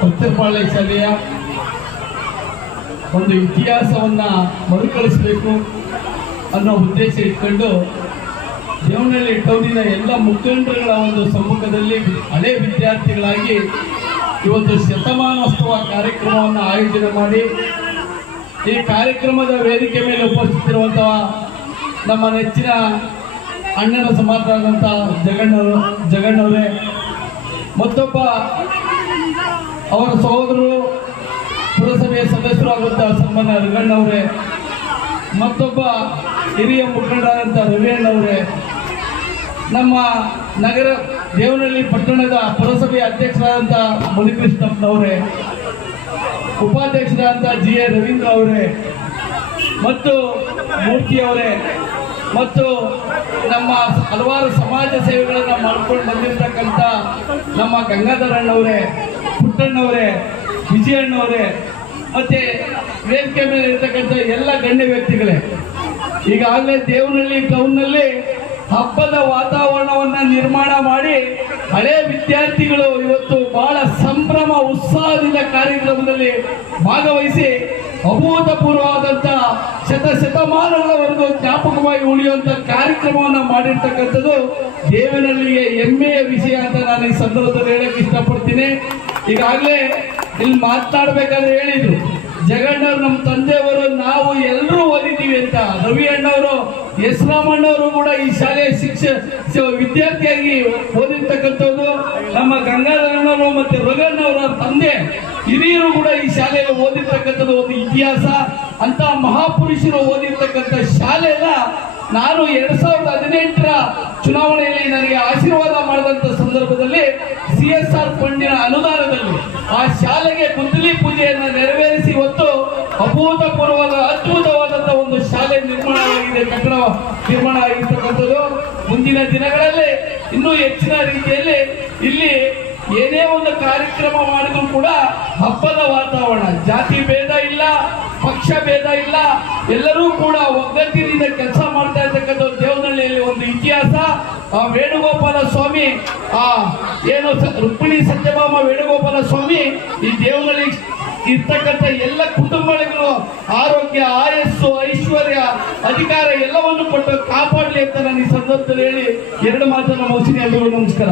ಪಚ್ಚರಪಾಳ್ಯ ಶಾಲೆಯ ಒಂದು ಇತಿಹಾಸವನ್ನು ಮರುಕಳಿಸಬೇಕು ಅನ್ನೋ ಉದ್ದೇಶ ಇಟ್ಕೊಂಡು ದೇವನಹಳ್ಳಿ ಟೌನಿನ ಎಲ್ಲ ಮುಖಂಡರುಗಳ ಒಂದು ಸಮ್ಮುಖದಲ್ಲಿ ಹಳೆ ವಿದ್ಯಾರ್ಥಿಗಳಾಗಿ ಇವತ್ತು ಶತಮಾನೋತ್ಸವ ಕಾರ್ಯಕ್ರಮವನ್ನು ಆಯೋಜನೆ ಮಾಡಿ ಈ ಕಾರ್ಯಕ್ರಮದ ವೇದಿಕೆ ಮೇಲೆ ಉಪಸ್ಥಿತಿರುವಂತಹ ನಮ್ಮ ನೆಚ್ಚಿನ ಅಣ್ಣನ ಸಮಾನರಾದಂಥ ಜಗಣ್ಣವರು ಜಗಣ್ಣವರೇ, ಮತ್ತೊಬ್ಬ ಅವರ ಸಹೋದರರು ಪುರಸಭೆಯ ಸದಸ್ಯರು ಆಗುವಂತಹ ಸನ್ಮಾನ ರಗಣ್ಣವರೇ ಮತ್ತೊಬ್ಬ ಹಿರಿಯ ಮುಖಂಡರಾದಂಥ ರವಿಯಣ್ಣವರೇ ನಮ್ಮ ನಗರ ದೇವನಹಳ್ಳಿ ಪಟ್ಟಣದ ಪುರಸಭೆಯ ಅಧ್ಯಕ್ಷರಾದಂಥ ಮುನಿಕೃಷ್ಣಪ್ಪನವರೇ, ಉಪಾಧ್ಯಕ್ಷರಾದಂಥ ಜಿ ಎ ರವೀಂದ್ರ ಅವರೇ ಮತ್ತು ಮೂರ್ತಿ ಅವರೇ, ಮತ್ತು ನಮ್ಮ ಹಲವಾರು ಸಮಾಜ ಸೇವೆಗಳನ್ನು ಮಾಡ್ಕೊಂಡು ಬಂದಿರತಕ್ಕಂಥ ನಮ್ಮ ಗಂಗಾಧರಣ್ಣವರೇ ಪುಟ್ಟಣ್ಣವರೇ, ವಿಜಯಣ್ಣವರೇ, ಮತ್ತೆ ವೇದಿಕೆ ಮೇಲೆ ಇರ್ತಕ್ಕಂಥ ಎಲ್ಲ ಗಣ್ಯ ವ್ಯಕ್ತಿಗಳೇ, ಈಗಾಗಲೇ ದೇವನಹಳ್ಳಿ ಟೌನ್ನಲ್ಲಿ ಹಬ್ಬದ ವಾತಾವರಣವನ್ನ ನಿರ್ಮಾಣ ಮಾಡಿ ಹಳೆ ವಿದ್ಯಾರ್ಥಿಗಳು ಇವತ್ತು ಬಹಳ ಸಂಭ್ರಮ, ಉತ್ಸಾಹದಿಂದ ಕಾರ್ಯಕ್ರಮದಲ್ಲಿ ಭಾಗವಹಿಸಿ ಅಭೂತಪೂರ್ವವಾದಂಥ ಶತ ಶತಮಾನಗಳವರೆಗೂ ಜ್ಞಾಪಕವಾಗಿ ಉಳಿಯುವಂತ ಕಾರ್ಯಕ್ರಮವನ್ನ ಮಾಡಿರ್ತಕ್ಕಂಥದ್ದು ದೇವನಹಳ್ಳಿಗೆ ಹೆಮ್ಮೆಯ ವಿಷಯ ಅಂತ ನಾನು ಈ ಸಂದರ್ಭದಲ್ಲಿ ಹೇಳಕ್ ಇಷ್ಟಪಡ್ತೀನಿ. ಈಗಾಗಲೇ ಇಲ್ಲಿ ಮಾತನಾಡ್ಬೇಕಂದ್ರೆ ಹೇಳಿದ್ರು, ಜಗಣ್ಣವ್ರು ನಮ್ಮ ತಂದೆಯವರು, ನಾವು ಎಲ್ಲರೂ ಓದಿದ್ದೀವಿ ಅಂತ. ರವಿ ಅಣ್ಣವರು, ಎಸ್ ರಾಮಣ್ಣವರು ಕೂಡ ಈ ಶಾಲೆಯ ಶಿಕ್ಷ ವಿದ್ಯಾರ್ಥಿಯಾಗಿ ಓದಿರ್ತಕ್ಕಂಥವ್ರು. ನಮ್ಮ ಗಂಗಾಧರಣ್ಣವರು ಮತ್ತೆ ರಘಣ್ಣವರ ತಂದೆ, ಹಿರಿಯರು ಕೂಡ ಈ ಶಾಲೆಯಲ್ಲಿ ಓದಿರ್ತಕ್ಕಂಥದ್ದು ಒಂದು ಇತಿಹಾಸ. ಅಂತ ಮಹಾಪುರುಷರು ಓದಿರ್ತಕ್ಕಂಥ ಶಾಲೆನ ನಾನು ಎರಡ್ ಸಾವಿರದ ಹದಿನೆಂಟರ ಚುನಾವಣೆಯಲ್ಲಿ ನನಗೆ ಆಶೀರ್ವಾದ ಮಾಡಿದಂತ ಸಂದರ್ಭದಲ್ಲಿ ಸಿ ಎಸ್ ಆರ್ ಫಂಡಿನ ಅನುದಾನದಲ್ಲಿ ಆ ಶಾಲೆಗೆ ಗುದ್ದಲಿ ಪೂಜೆಯನ್ನು ನೆರವೇರಿಸಿ ಹೊತ್ತು ಅಭೂತಪೂರ್ವದ ಅದ್ಭುತವಾದಂತಹ ಒಂದು ಶಾಲೆ ನಿರ್ಮಾಣವಾಗಿದೆ ಕಟ್ಟಡ ನಿರ್ಮಾಣ ಆಗಿರ್ತಕ್ಕಂಥದ್ದು. ಮುಂದಿನ ದಿನಗಳಲ್ಲಿ ಇನ್ನೂ ಹೆಚ್ಚಿನ ರೀತಿಯಲ್ಲಿ ಇಲ್ಲಿ ಏನೇ ಒಂದು ಕಾರ್ಯಕ್ರಮ ಮಾಡಿದ್ರು ಕೂಡ ಹಬ್ಬದ ವಾತಾವರಣ, ಜಾತಿ ಭೇದ ಇಲ್ಲ, ಪಕ್ಷ ಭೇದ ಇಲ್ಲ, ಎಲ್ಲರೂ ಕೂಡ ಒಗ್ಗಟ್ಟಿನಿಂದ ಕೆಲಸ ಮಾಡ್ತಾ ಆ ವೇಣುಗೋಪಾಲ ಸ್ವಾಮಿ, ಆ ಏನು ರುಕ್ಮಿಣಿ ಸತ್ಯಭಾಮ ವೇಣುಗೋಪಾಲ ಸ್ವಾಮಿ, ಈ ದೇವಗಳಿಗೆ ಇರ್ತಕ್ಕಂಥ ಎಲ್ಲ ಕುಟುಂಬಗಳಿಗೂ ಆರೋಗ್ಯ, ಆಯಸ್ಸು, ಐಶ್ವರ್ಯ, ಅಧಿಕಾರ ಎಲ್ಲವನ್ನು ಕೊಟ್ಟು ಕಾಪಾಡಲಿ ಅಂತ ನಾನು ಈ ಸಂದರ್ಭದಲ್ಲಿ ಹೇಳಿ ಎರಡು ಮಾತನ್ನು ಮೌಸಿನಿ ಎಲ್ಲರಿಗೂ ನಮಸ್ಕಾರ.